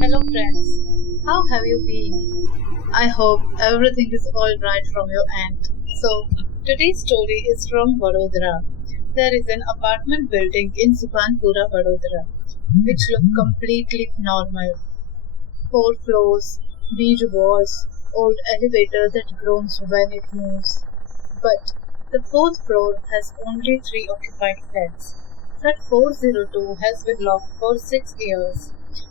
Hello friends, how have you been? I hope everything is alright from your end. So, today's story is from Vadodara. There is an apartment building in Subhanpura, Vadodara, which look completely normal. Four floors, beige walls, old elevator that groans when it moves. But the fourth floor has only three occupied flats. Flat 402 has been locked for 6 years,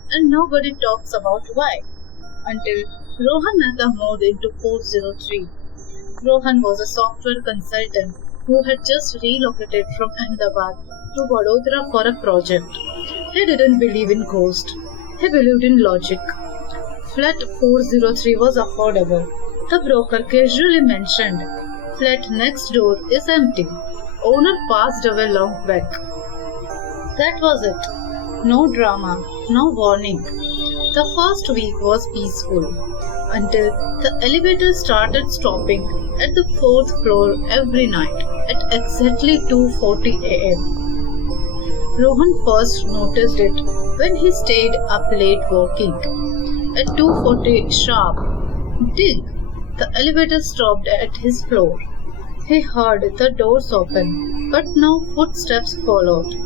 and nobody talks about why. Until Rohan Mehta moved into 403. Rohan was a software consultant who had just relocated from Ahmedabad to Vadodara for a project. He didn't believe in ghosts. He believed in logic. Flat 403 was affordable. The broker casually mentioned, "Flat next door is empty. Owner passed away long back." That was it. No drama, no warning. The first week was peaceful until the elevator started stopping at the fourth floor every night at exactly 2:40 am. Rohan first noticed it when he stayed up late working. At 2:40 sharp, ding! The elevator stopped at his floor. He heard the doors open, but no footsteps followed.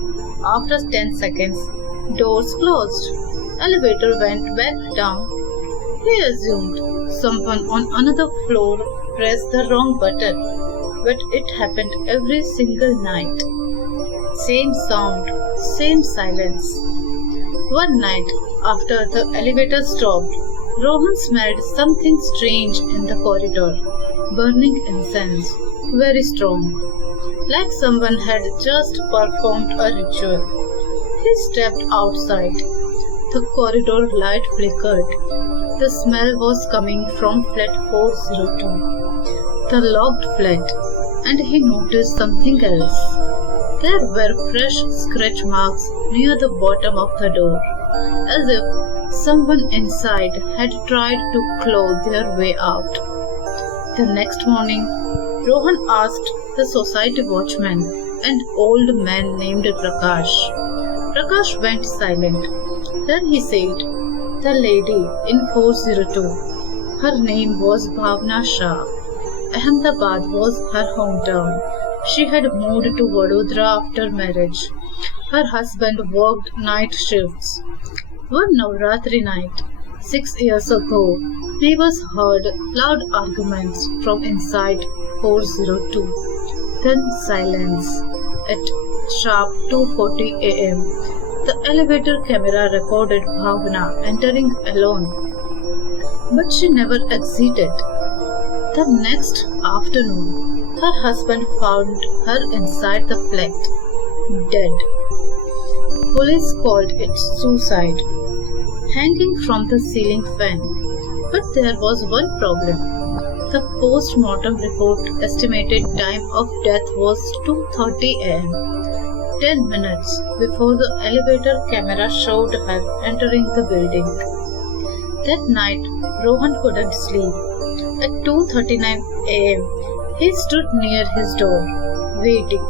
After 10 seconds, doors closed. Elevator went back down. He assumed someone on another floor pressed the wrong button, but it happened every single night. Same sound, same silence. One night, after the elevator stopped, Rohan smelled something strange in the corridor. Burning incense, very strong, like someone had just performed a ritual. He stepped outside. The corridor light flickered. The smell was coming from flat 402, the locked flat, and he noticed something else. There were fresh scratch marks near the bottom of the door, as if someone inside had tried to claw their way out. The next morning, Rohan asked the society watchman, an old man named Prakash. Prakash went silent. Then he said, "The lady in 402. Her name was Bhavna Shah. Ahmedabad was her hometown. She had moved to Vadodara after marriage. Her husband worked night shifts. One Navratri night, 6 years ago, neighbors heard loud arguments from inside 402. Then silence. At sharp 2:40 am, the elevator camera recorded Bhavna entering alone, but she never exited. The next afternoon, her husband found her inside the flat, dead. Police called it suicide, hanging from the ceiling fan. But there was one problem. The post-mortem report estimated time of death was 2:30 am, 10 minutes before the elevator camera showed her entering the building. That night, Rohan couldn't sleep. At 2:39 am, he stood near his door, waiting.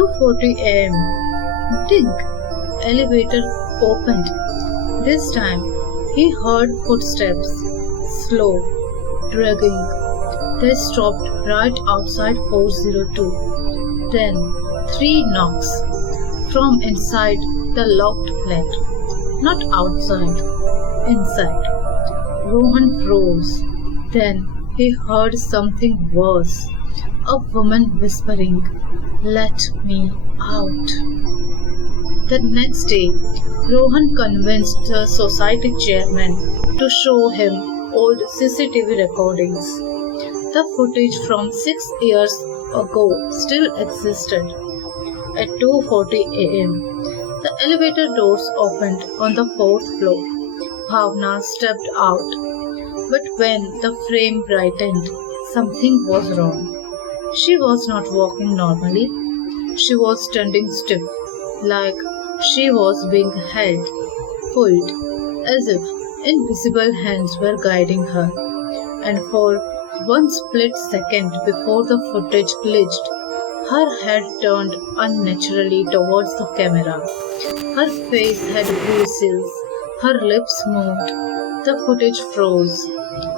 2:40 am. Ding! Elevator opened. This time, he heard footsteps, slow, dragging. They stopped right outside 402. Then, 3 knocks from inside the locked flat. Not outside, inside. Rohan froze. Then he heard something worse. A woman whispering, "Let me out." The next day, Rohan convinced the society chairman to show him old CCTV recordings. The footage from 6 years ago still existed. At 2:40 am, the elevator doors opened on the fourth floor. Bhavna stepped out. But when the frame brightened, something was wrong. She was not walking normally. She was standing stiff, like she was being held, pulled, as if invisible hands were guiding her. And for one split second before the footage glitched, her head turned unnaturally towards the camera. Her face had bruises. Her lips moved. The footage froze,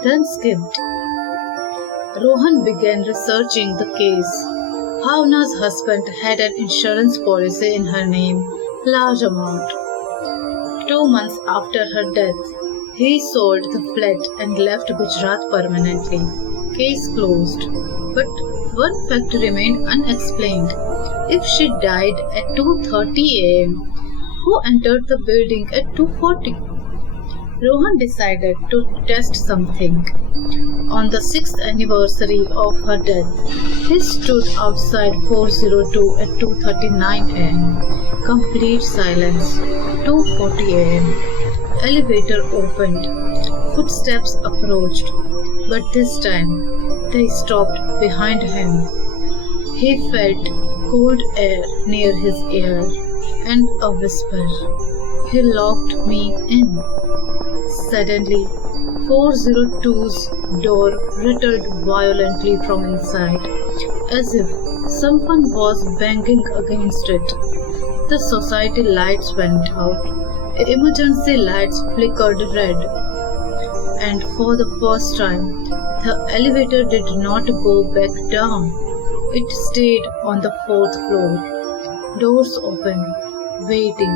then skipped. Rohan began researching the case. Bhavna's husband had an insurance policy in her name, large amount. 2 months after her death, he sold the flat and left Gujarat permanently. Case closed. But one fact remained unexplained. If she died at 2:30 a.m., who entered the building at 2:40? Rohan decided to test something. On the 6th anniversary of her death, he stood outside 402 at 2:39 a.m. Complete silence. 2:40 a.m. Elevator opened. Footsteps approached, but this time they stopped behind him. He felt cold air near his ear and a whisper. He locked me in. Suddenly, 402's door rattled violently from inside, as if someone was banging against it. The society lights went out. Emergency lights flickered red. And for the first time, the elevator did not go back down. It stayed on the 4th floor. Doors open, waiting.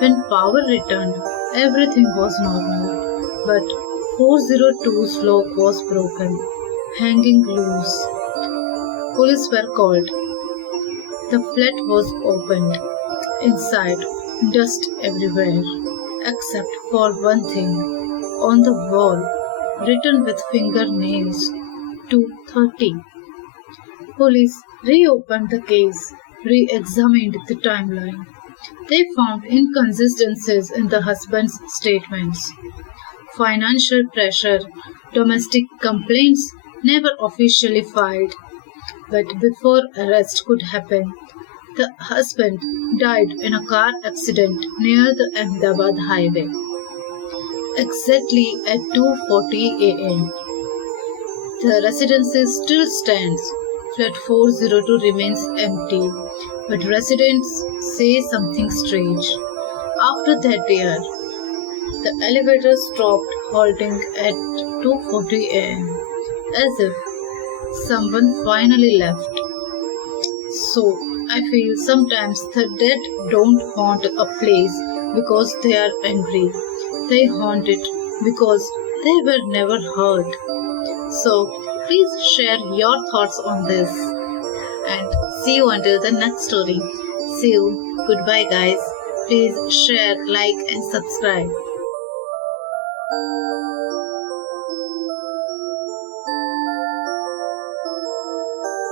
When power returned, everything was normal. But 402's lock was broken, hanging loose. Police were called. The flat was opened. Inside, dust everywhere, except for one thing. On the wall, written with fingernails, 2:30. Police reopened the case, re-examined the timeline. They found inconsistencies in the husband's statements. Financial pressure, domestic complaints never officially filed. But before arrest could happen, the husband died in a car accident near the Ahmedabad highway. Exactly at 2:40 a.m. The residency still stands. Flat 402 remains empty, but residents say something strange. After that year, the elevator stopped halting at 2:40 a.m. as if someone finally left. So, I feel sometimes the dead don't haunt a place because they are angry. They haunt it because they were never heard. So, please share your thoughts on this. And see you until the next story. See you. Goodbye, guys. Please share, like, and subscribe.